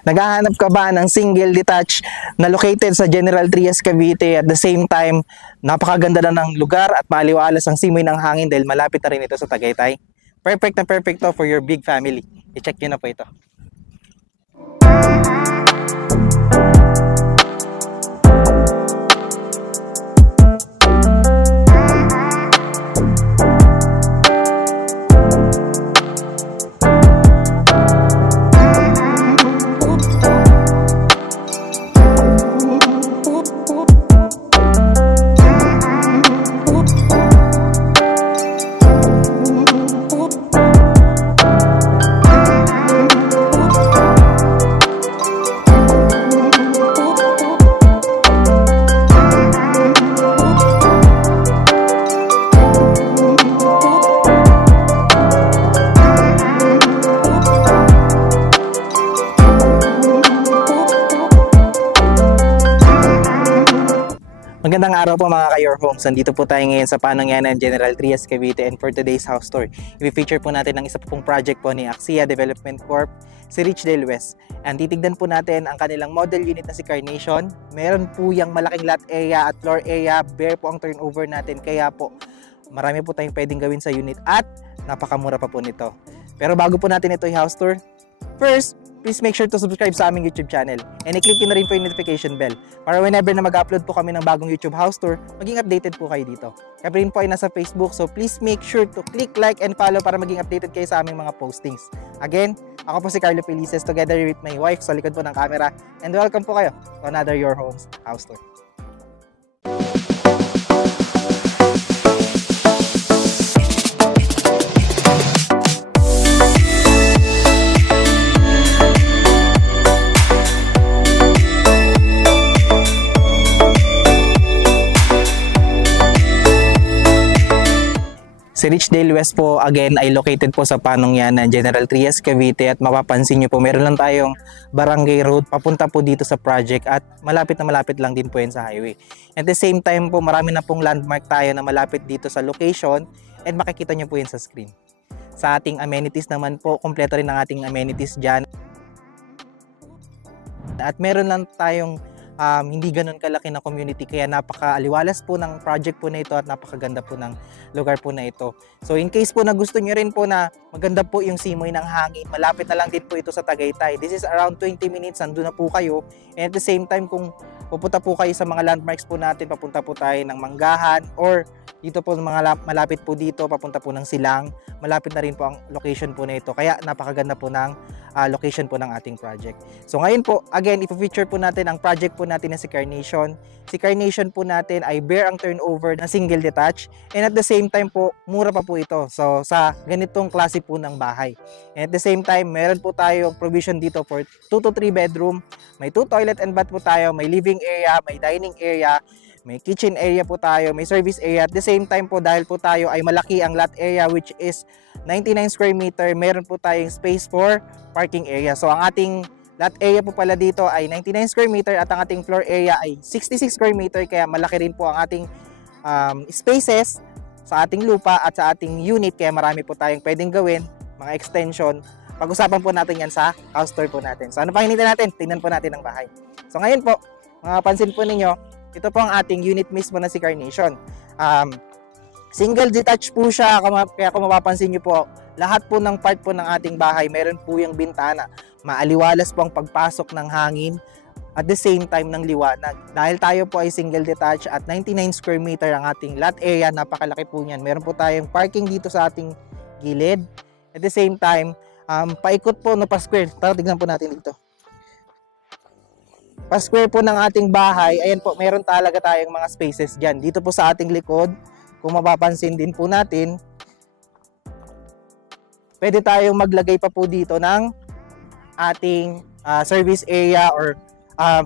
Naghahanap ka ba ng single detached na located sa General Trias, Cavite, at the same time, napakaganda na ng lugar at maaliwalas ang simoy ng hangin dahil malapit na rin ito sa Tagaytay? Perfect na perfect to for your big family. I-check nyo na po ito. Magandang araw po mga ka-Your Homes. Nandito po tayo ngayon sa Panangyanan, General Trias, Cavite, and for today's house tour, i-feature po natin ang isa pong project po ni Axia Development Corp, si Richdale West. And titignan po natin ang kanilang model unit na si Carnation. Meron po yung malaking lot area at floor area, bare po ang turnover natin, kaya po marami po tayong pwedeng gawin sa unit at napakamura pa po nito. Pero bago po natin ito i-house tour, first, please make sure to subscribe sa aming YouTube channel and i-click na rin po yung notification bell para whenever na mag-upload po kami ng bagong YouTube house tour, maging updated po kayo dito. Kami rin po ay nasa Facebook, so please make sure to click like and follow para maging updated kayo sa aming mga postings. Again, ako po si Carlo Felices together with my wife sa likod po ng camera, and welcome po kayo to another Your Homes house tour. Si Richdale West po again ay located po sa Panangyanan, General Trias, Cavite, at mapapansin nyo po meron lang tayong barangay road papunta po dito sa project at malapit na malapit lang din po yan sa highway. At the same time po marami na pong landmark tayo na malapit dito sa location and makikita nyo po yan sa screen. Sa ating amenities naman po, kompleto rin ang ating amenities dyan. At meron lang tayong hindi ganun kalaki na community kaya napaka-aliwalas po ng project po na ito at napakaganda po ng lugar po na ito. So in case po na gusto nyo rin po na maganda po yung simoy ng hangin, malapit na lang din po ito sa Tagaytay. This is around 20 minutes, nandun na po kayo. And at the same time, kung pupunta po kayo sa mga landmarks po natin, papunta po tayo ng Manggahan or dito po mga malapit po dito, papunta po ng Silang, malapit na rin po ang location po na ito. Kaya napakaganda po ng location po ng ating project. So ngayon po, again, i-feature po natin ang project po natin na si Carnation. Si Carnation po natin ay bare ang turnover na single detached and at the same time po, mura pa po ito. So sa ganitong klase po ng bahay. And at the same time, meron po tayong provision dito for 2 to 3 bedroom. May 2 toilet and bath po tayo, may living area, may dining area, may kitchen area po tayo, may service area. At the same time po, dahil po tayo ay malaki ang lot area which is 99 square meter, meron po tayong space for parking area. So ang ating lot area po pala dito ay 99 square meter at ang ating floor area ay 66 square meter, kaya malaki rin po ang ating spaces sa ating lupa at sa ating unit, kaya marami po tayong pwedeng gawin, mga extension. Pag-usapan po natin yan sa house tour po natin. So ano pa hinintay natin? Tingnan po natin ang bahay. So ngayon po, pansin po ninyo, ito po ang ating unit mismo na si Carnation. Single detached po siya, kaya kung mapapansin nyo po, lahat po ng part po ng ating bahay, meron po yung bintana. Maaliwalas po ang pagpasok ng hangin at the same time ng liwanag. Dahil tayo po ay single detached at 99 square meter ang ating lot area, napakalaki po niyan. Meron po tayong parking dito sa ating gilid. At the same time, paikot po no pa square. Tara, tignan po natin dito. Pa square po ng ating bahay, ayan po, meron talaga tayong mga spaces dyan. Dito po sa ating likod, kung mapapansin din po natin, pwede tayong maglagay pa po dito ng ating service area or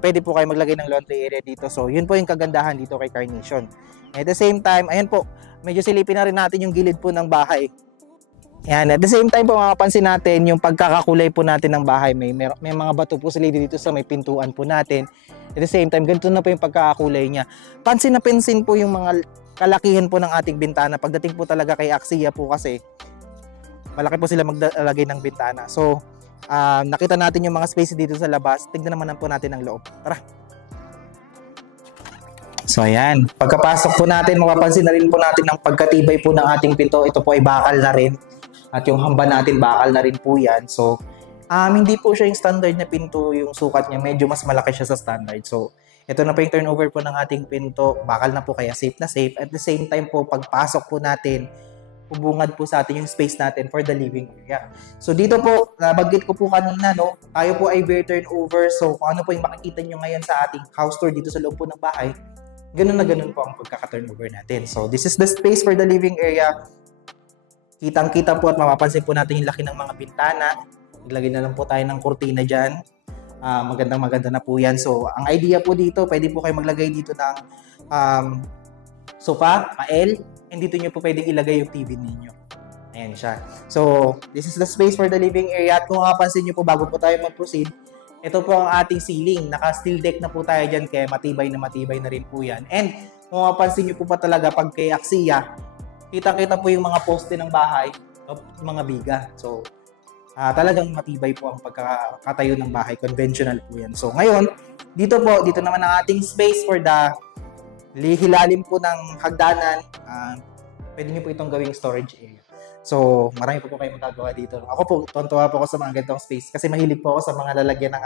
pwede po kayo maglagay ng laundry area dito. So yun po yung kagandahan dito kay Carnation. At the same time, ayan po, medyo silipin na rin natin yung gilid po ng bahay. Yan. At the same time po, mapapansin natin yung pagkakakulay po natin ng bahay. May mga bato po sila dito sa may pintuan po natin. At the same time, ganito na po yung pagkakakulay niya. Pansin na pansin po yung mga kalakihan po ng ating bintana. Pagdating po talaga kay Axia po kasi malaki po sila maglalagay ng bintana. So nakita natin yung mga space dito sa labas, tignan naman po natin ang loob. Tara! So ayan, pagkapasok po natin, mapapansin na rin po natin ang pagkatibay po ng ating pinto. Ito po ay bakal na rin. At yung hamba natin, bakal na rin po yan. So, hindi po siya yung standard na pinto, yung sukat niya. Medyo mas malaki siya sa standard. So, ito na po yung turnover po ng ating pinto. Bakal na po, kaya safe na safe. At the same time po, pagpasok po natin, bubungad po sa atin yung space natin for the living area. So, dito po, nabanggit ko po kanina, no? Tayo po ay bare turnover. So, kung ano po yung makikita nyo ngayon sa ating house tour dito sa loob po ng bahay, ganun na ganun po ang pagkaka-turnover natin. So, this is the space for the living area. Kitang-kita po at mapapansin po natin yung laki ng mga bintana. Iglagay na lang po tayo ng kurtina dyan. Magandang-maganda na po yan. So, ang idea po dito, pwede po kayo maglagay dito ng sofa, pael, and dito nyo po pwedeng ilagay yung TV ninyo. Ayan siya. So, this is the space for the living area. At kung mapapansin nyo po, bago po tayo mag-proceed, ito po ang ating ceiling. Naka-steel deck na po tayo dyan, kaya matibay na rin po yan. And kung mapapansin nyo po pa talaga, pag kay Axia, kita-kita po yung mga poste ng bahay, mga biga. So, talagang matibay po ang pagkakatayo ng bahay. Conventional po yan. So, ngayon, dito naman ang ating space for the hilalim po ng hagdanan. Pwede nyo po itong gawing storage area. So, marami po kayo magagawa dito. Ako po, tontuwa po ako sa mga ganitong space kasi mahilig po ako sa mga lalagyan ng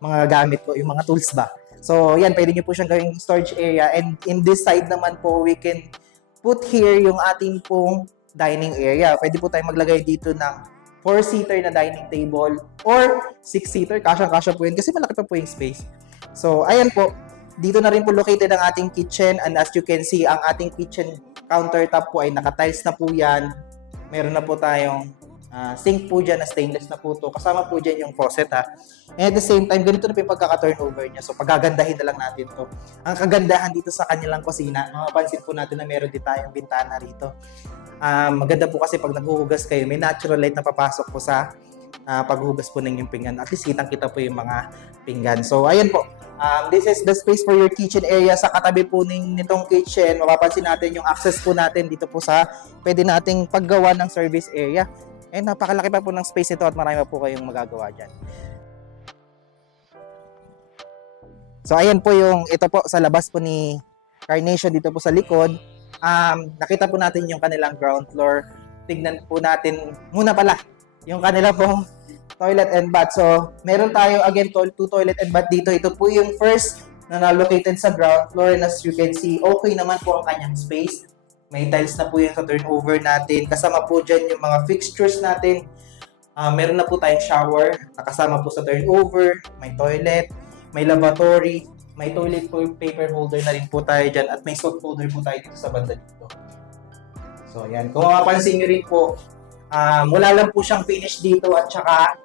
mga gamit ko, yung mga tools ba. So, yan, pwede nyo po siyang gawing storage area. And in this side naman po, we can put here yung ating pong dining area. Pwede po tayo maglagay dito ng 4-seater na dining table or 6-seater. Kasya-kasya po yun kasi malaki pa po yung space. So, ayan po. Dito na rin po located ang ating kitchen. And as you can see, ang ating kitchen countertop po ay naka-tiles na po yan. Meron na po tayong sink po dyan na stainless na po to. Kasama po dyan yung faucet ha. And at the same time, ganito na po yung pagkaka-turnover niya. So, pagagandahin na lang natin to. Ang kagandahan dito sa kanilang kusina, mapapansin po natin na meron din tayong bintana rito. Maganda po kasi pag naghuhugas kayo, may natural light na papasok po sa paghugas po ng inyong pinggan. At least kitang-kita po yung mga pinggan. So, ayan po. This is the space for your kitchen area. Sa katabi po nitong kitchen, mapapansin natin yung access po natin dito po sa pwede nating paggawa ng service area. And napakalaki pa po ng space ito at marami pa po kayong magagawa dyan. So ayan po ito po sa labas po ni Carnation dito po sa likod. Nakita po natin yung kanilang ground floor. Tignan po natin muna pala yung kanila pong toilet and bath. So, meron tayo again 2 toilet and bath dito. Ito po yung first na located sa ground floor. And as you can see, okay naman po ang kanyang space. May tiles na po yung sa turnover natin. Kasama po dyan yung mga fixtures natin. Meron na po tayong shower. Nakasama po sa turnover. May toilet. May lavatory. May toilet paper holder na rin po tayo dyan. At may soap holder po tayo dito sa banda dito. So, ayan. Kung mapapansin nyo rin po, wala lang po siyang finish dito at saka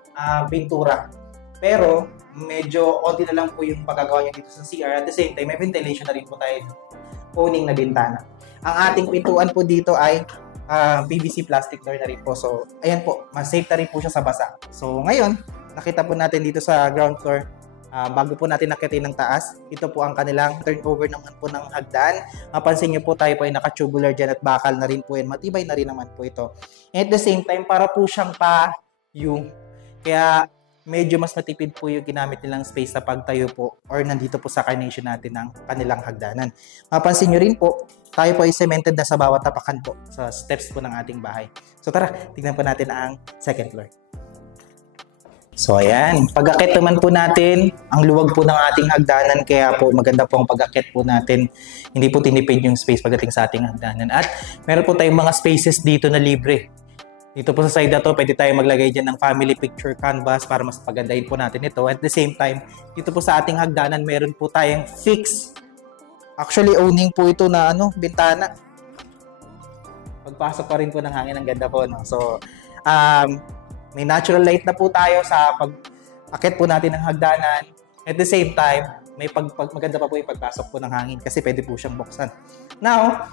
pintura. Pero, medyo konti na lang po yung pagkagawa niya dito sa CR. At the same time, may ventilation na rin po tayo owning na bintana. Ang ating pintuan po dito ay PVC plastic door na rin po. So, ayan po, mas safe na rin po siya sa basa. So, ngayon, nakita po natin dito sa ground floor, bago po natin nakitin ng taas, ito po ang kanilang turnover naman po ng hagdan. Mapansin nyo po tayo po ay naka-tubular dyan at bakal na rin po yan. Matibay na rin naman po ito. And at the same time, para po siyang yung kaya medyo mas matipid po yung ginamit nilang space sa pagtayo po or nandito po sa Carnation natin ng kanilang hagdanan. Mapansin nyo rin po, tayo po ay cemented na sa bawat tapakan po sa steps po ng ating bahay. So tara, tignan po natin ang second floor. So ayan, pag-akit naman po natin, ang luwag po ng ating hagdanan kaya po maganda po ang pag-akit po natin. Hindi po tinipid yung space pagdating sa ating hagdanan. At meron po tayong mga spaces dito na libre. Dito po sa side na to, pwede tayo maglagay dyan ng family picture canvas para mas pagandahin po natin ito. At the same time, dito po sa ating hagdanan, meron po tayong fixed. Actually, owning po ito na bintana. Pagpasok pa rin po ng hangin, ang ganda po. No? So, may natural light na po tayo sa pag-akit po natin ng hagdanan. At the same time, may maganda pa po yung pagpasok po ng hangin kasi pwede po siyang buksan. Now,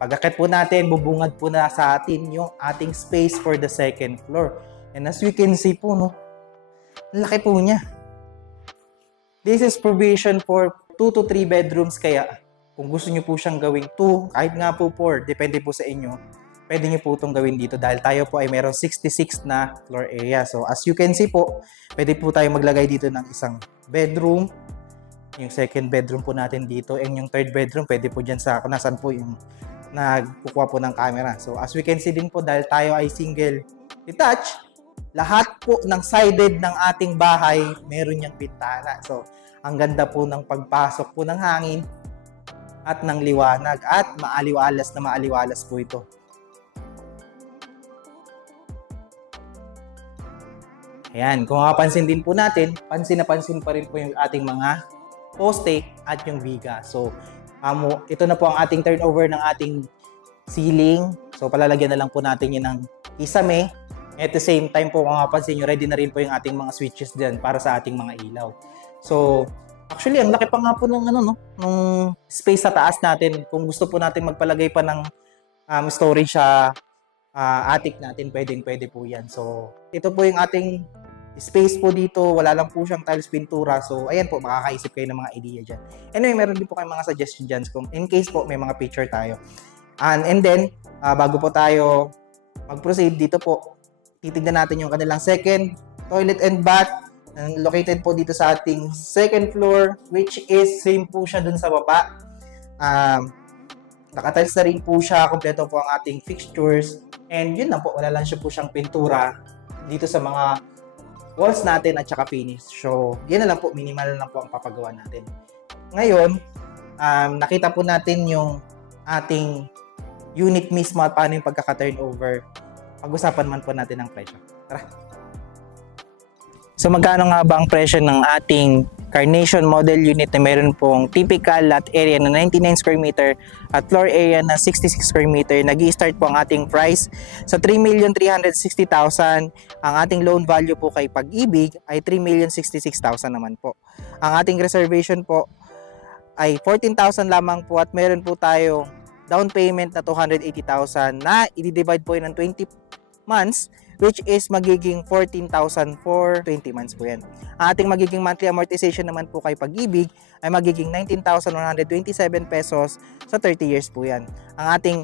pag-akit po natin, bubungad po na sa atin yung ating space for the second floor. And as you can see po, no, laki po niya. This is provision for 2 to 3 bedrooms kaya kung gusto niyo po siyang gawing 2, kahit nga po 4, depende po sa inyo. pwede nyo po itong gawin dito dahil tayo po ay merong 66 na floor area. So as you can see po, pwede po tayo maglagay dito ng isang bedroom, yung second bedroom po natin dito, and yung third bedroom pwede po dyan sa kung nasan po yung nagkukuha po ng camera. So as we can see din po, dahil tayo ay single detached, lahat po ng sided ng ating bahay meron niyang bintana. So ang ganda po ng pagpasok po ng hangin at ng liwanag, at maaliwalas na maaliwalas po ito. Ayan, kung mapapansin din po natin, pansin na pansin pa rin po yung ating mga poste at yung viga. So, ito na po ang ating turnover ng ating ceiling. So, palalagyan na lang po natin yun ng kisame. At the same time po, kung mapapansin nyo, ready na rin po yung ating mga switches dyan para sa ating mga ilaw. So, actually, ang laki pa nga po ng, ng space sa taas natin. Kung gusto po natin magpalagay pa ng storage sa attic natin, pwede po yan. So, ito po yung ating space po dito. Wala lang po siyang tiles pintura. So, ayan po, makakaisip kayo ng mga idea dyan. Anyway, meron din po kayong mga suggestions dyan kung in case po may mga picture tayo. And then, bago po tayo mag-proceed dito po, titignan natin yung kanilang second toilet and bath. Located po dito sa ating second floor, which is same po siya dun sa baba. Nakatiles na rin po siya, kompleto po ang ating fixtures. And yun lang po, wala lang siya po siyang pintura dito sa mga walls natin at saka finish. So, yun na lang po, minimal lang po ang papagawa natin. Ngayon, nakita po natin yung ating unit mismo at paano yung pagkaka-turnover. Pag-usapan man po natin ang presyo. Tara! So, magkano nga ba ang presyo ng ating Carnation model unit na meron pong typical lot area na 99 square meter at floor area na 66 square meter? Nag-i-start po ang ating price sa 3,360,000. Ang ating loan value po kay Pag-ibig ay 3,066,000 naman po. Ang ating reservation po ay 14,000 lamang po, at meron po tayo down payment na 280,000 na i-divide po yun ng 20 months, which is magiging 14,000 for 20 months po yan. Ang ating magiging monthly amortization naman po kay Pag-ibig ay magiging 19,127 pesos sa 30 years po yan. Ang ating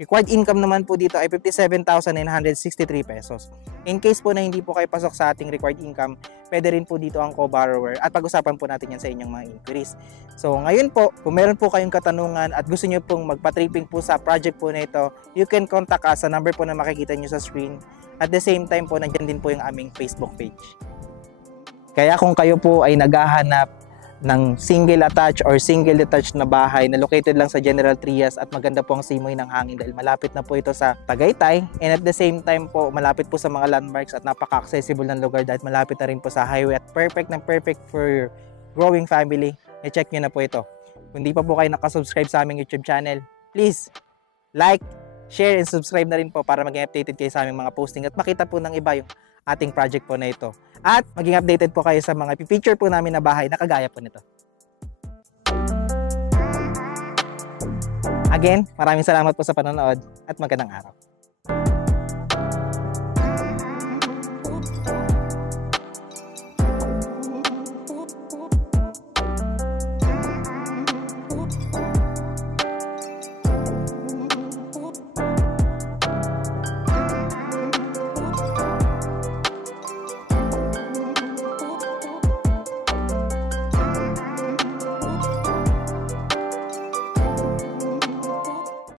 required income naman po dito ay 57,963 pesos. In case po na hindi po kayo pasok sa ating required income, pwede rin po dito ang co-borrower, at pag-usapan po natin yan sa inyong mga inquiries. So ngayon po, kung meron po kayong katanungan at gusto nyo pong magpa-tripping po sa project po na ito, you can contact us sa number po na makikita nyo sa screen. At the same time po, nandiyan din po yung aming Facebook page. Kaya kung kayo po ay naghahanap ng single attached or single detached na bahay na located lang sa General Trias at maganda po ang simoy ng hangin dahil malapit na po ito sa Tagaytay, and at the same time po malapit po sa mga landmarks at napaka-accessible ng lugar dahil malapit na rin po sa highway at perfect for your growing family, i-check nyo na po ito. Kung di pa po kayo nakasubscribe sa aming YouTube channel, please like, share, and subscribe na rin po para maging updated kayo sa aming mga posting at makita po ng iba yung ating project po na ito. At maging updated po kayo sa mga pipicture po namin na bahay na kagaya po nito. Again, maraming salamat po sa panonood at magandang araw.